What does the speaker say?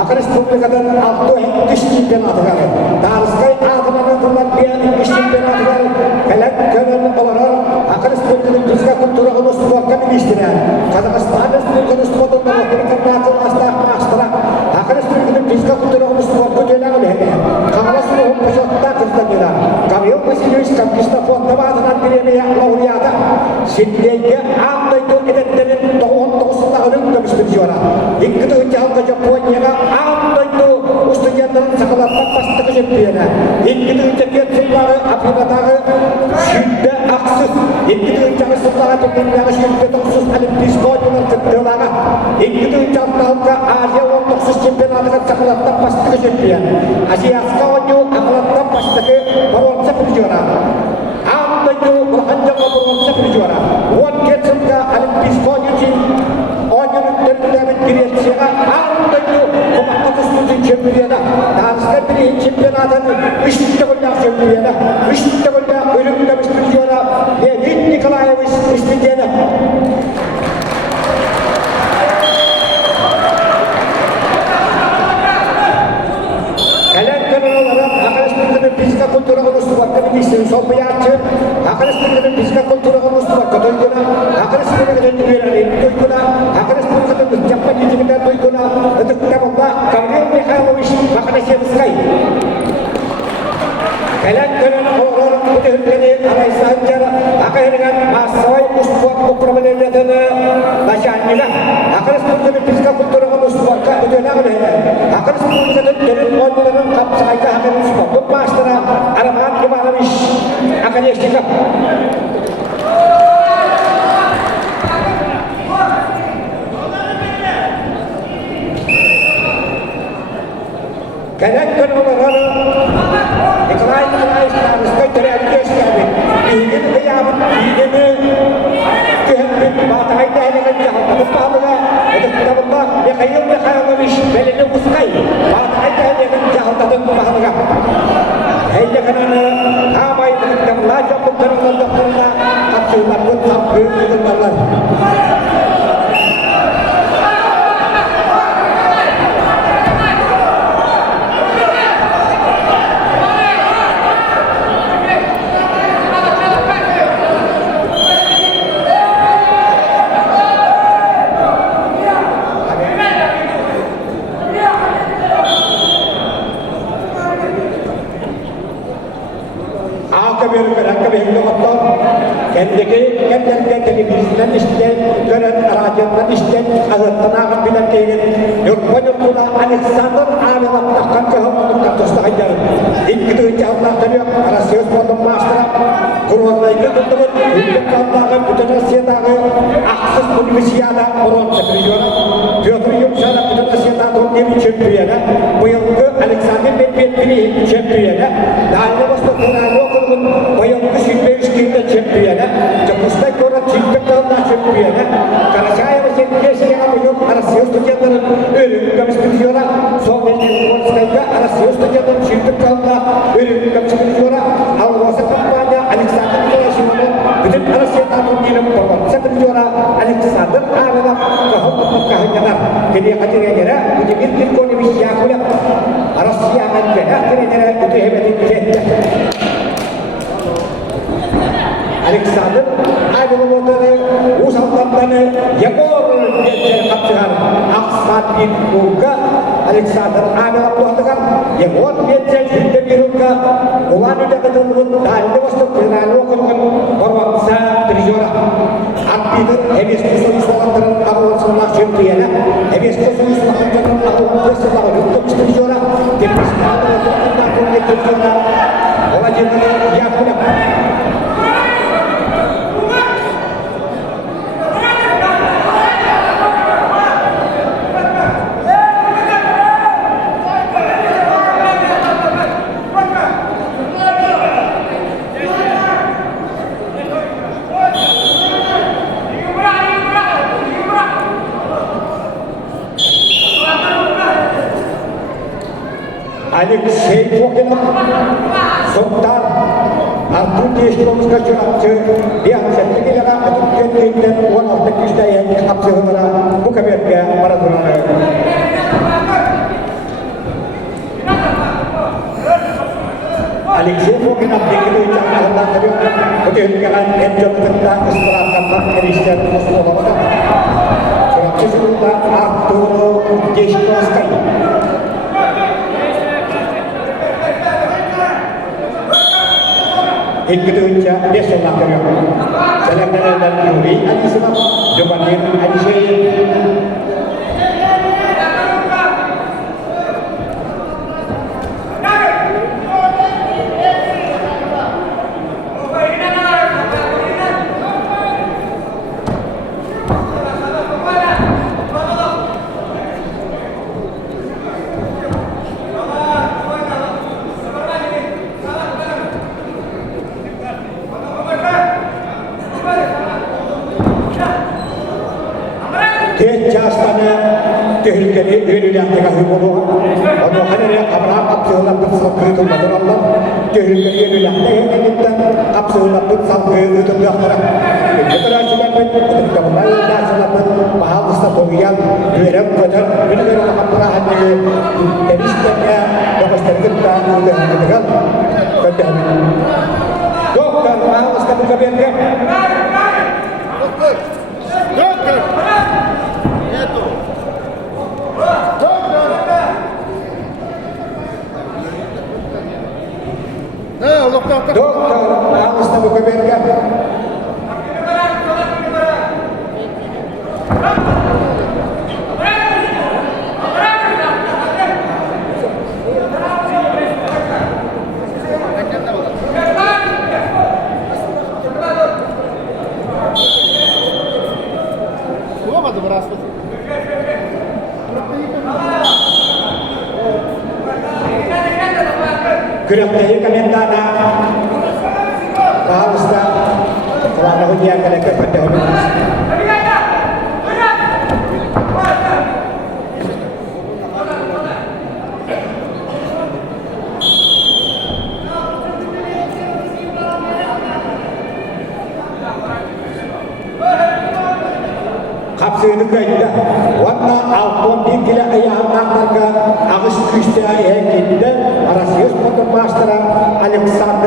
Akan Respublikadan Alto English Championatı'na Darskay adına Latvia'nın English Championatı'na Felak Köln olarak Akan Respublikadan Tuzka Kultura Ulus Sport'a ministrine Kazakistan Respublikadan Sport'un Republikan Natıl Astak Master'a Akan Respublikadan Tuzka Kultura Ulus Sport'u dönem olehne Kamalas Ruhum Peşotta Kızdanı'na Kamyon Vasilyevich Kamkista Fond'a Vadınan Biremiye Lauriyata Şimdiye Andaydı edetlerin 19'unda ölüm demiştir diyorlar. İlk de Halka Japonya'ya Andaydı Ustayanların sakalatma bastığı Japonya'ya İlk de Türkiye Sınırları Afrika'дағы Şüdde Aksız İlk de Türkiye Sınırları Türkiye'ye Şüdde Toksuz Olimpiyat Sporcular Tıktılağa İlk de Türkiye Halka Asya 19 Çempionatına sakalatma bastığı Japonya'ya Asya Oyunu akalatma bastığı Baronsa Perjuara Andaydı Burhanca Baronsa Perjuara One Ketsunga Olimpiyat Sporcular Oyunun dönümlerinin girişine Andaydı Kumakatısının Çempionatına Darskay bir Çempionatının Üçte Golda Çempionatına Üçte Golda ölüm demiştir diyorlar Leonid Nikolaevich İstidiyene Fizika kultura ulus sport'a ministrin solmayatçı, Hakan Respublikadan fizika kultura ulus sport'a duyguna, Hakan Respublikadan dünyayı duyguna, Hakan Respublikadan Japon yönetimden duyguna, untuk tamamla Gavril Mikhailovich Vakanasevskay. Kalian kalian orang putih ini alai sahaja, akan dengan masai sport kumpulan bacaan juga. Hakan Respublikadan fizika kultura ulus sport'a duyguna ada. Hakan Respublikadan dari orang kapsai ke Hakan sport. Master Arman Ivanovich akan yakışıklı. Kanan olarak ikraj Darskay terapiyas kami. Ingin kayaan ingin kehendak batai dengan jahat kepala untuk tambah Mikhail Mikhailovich Belinovskay batai dengan jahat dan kepala. Hanya karena ramai dengan belajar penceritakan hasil lakukan sampai dengan kendiki televizyon işten, gören radyodan işten, ağıttına bilen keyin, yurtbanı kula Alexander Avinat'ta kankahamını katostaylar. İlk duyunca Allah'tan yok, arasıyız bodum maçlara, kurvanlayı tutulur, ülke kandağı, bütün Asya'dağı, aksız Olimpiyada, Oron Sekretyonu, Piotr Yumşar'a bütün Asya'da Türkiye'nin şempiyonu, bu yılki Alexander Medvedev'in şempiyonu, Dağlı Vostok'un okulun, bu yılki Şüpheyüzgü'nün şempiyonu, Çapustay Koran Çiftlik'ta şempiyonu, Karasaya ve Şenkiyesi'ne yok, arasıyız Türkiye'nin ölüm kamistisyonu, Sovyet'in Polskay'da arasıyız Türkiye'nin Çiftlik'ta ölüm kamistisyonu, Alvasa kampanya Alexander Mikhailovich bütün Asya'da Türkiye'nin Baron Sekretyonu Alexander Avinat kahapatmak kahanyanar. Jadi akhirnya uji bintik kondisi aku lihat Russia aja akhirnya itu hebatin dia. Alexander ada motornya usahakan Yegor dia kapten Aksatin juga Alexander ada buatan Yegor dia jadi juga uang dia ketemu dan dia masuk dengan lokal orang sa terjuara api itu habis khusus antara awal semula champion habis khusus antara awal semula untuk terjuara di persiapan untuk terjuara oleh jadi yang punya Alexei Fokinov, Sultan, Artudish Tomskachurapche, dia sertifikat kemudian dan one of the Krishna yang kapsul bukan biar para Alexei Fokin update itu cara Allah tadi betul kan enjoy tentang kesempatan Christian Mustafa Surat sudah Arturo Jeshkowski Indonesia desa material jalan dan Yuri Ali sebab Jobanin Aisyah Jastana tehlikeli yönülen tekahümünü onu hanere Abraham kapsığına bıtsaklığı madır Allah tehlikeli yönülen tekahümünden kapsığına bıtsaklığı tündüğüne Ketika sudah kembali dan selamat mahal ustadz dua kotor benar mengaparahan dari sebenarnya dapat terkena udah ketegal kedah dokter mahal ustadz kabian ya dokter itu dokter mahal ustadz kabian ya Gerak dari kalian harus tak selama hujan kalian kepada kapsir negara warna alpon di kila ayah nakarga agus Kristia yang kita arasius potong master Alexander